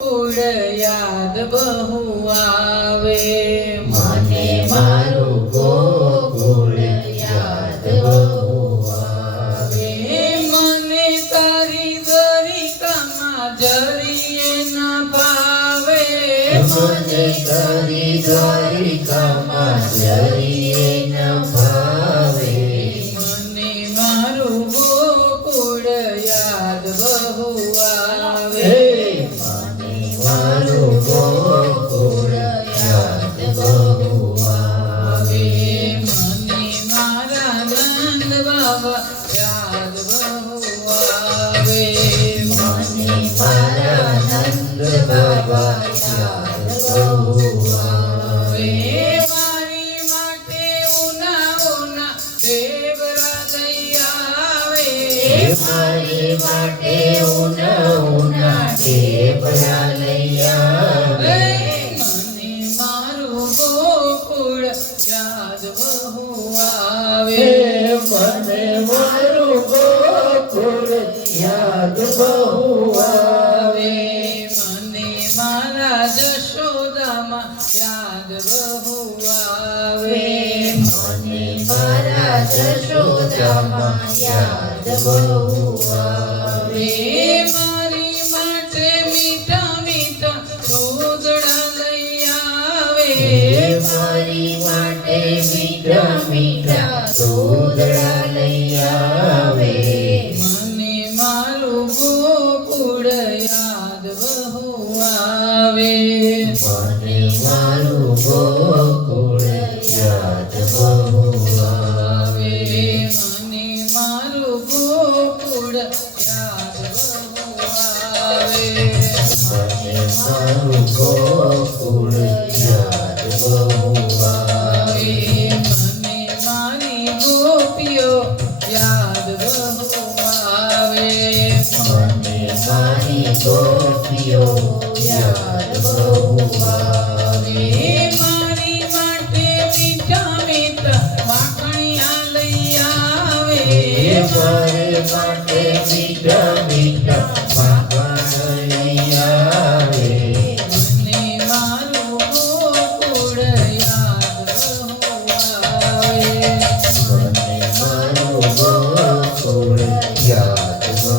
યાદ બહુ આવે મને મારું ગોકુળ યાદ બહુ આવે. મને તારી દ્વારિકામાં જરીએ ન ભાવે મને તારી દ્વારિકામાં જરીએ ન ભાવે. મને મારું ગોકુળ યાદ બહુ આવે મારું ગોકુળ યાદ બહુ આવે. મને મારા નંદ બાબા યાદ બહુ આવે મને મારા નંદ બાબા યાદ બહુ આવે. મારી માટે ઉના ઉના ઢેબરા લઈ આવે મારી માટે ઉના ઉના ઢેબરા લઈ આવે. મને મારું ગોકુળ યાદ બહુ આવે મને મારું ગોકુળ યાદ બહુ આવે. મને મારા જશોદામાં યાદ બહુ આવે મને મારા જશોદામાં યાદ બહુ આવે. મારી માટે મીઠા મીઠા દૂધડા લઈ આવે મારી માટે મીઠા મીઠા દૂધડા લઈ આવે. મને મારું ગોકુળ યાદ બહુ આવે મને મારું ગોકુળ યાદ બહુ આવે. મને મારું ગોકુળ યાદ બહુ આવે મને મારું ગોકુળ યાદ બહુ આવે. મને મારી ગોપીઓ યાદ બહુ આવે મને મારી ગોપીઓ યાદ બહુ આવે. મારી માટે મીઠા મીઠા માખણિયા લઈ આવે મારે માટે મીઠા મીઠા માખણ લઈ આવે. મને મારું ગોકુળ યાદ બહુ આવે મને મારું ગોકુળ યાદ બહુ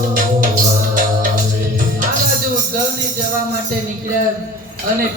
આવે. આ બાજુ ઉદ્ધવને જવા માટે નીકળ્યા અને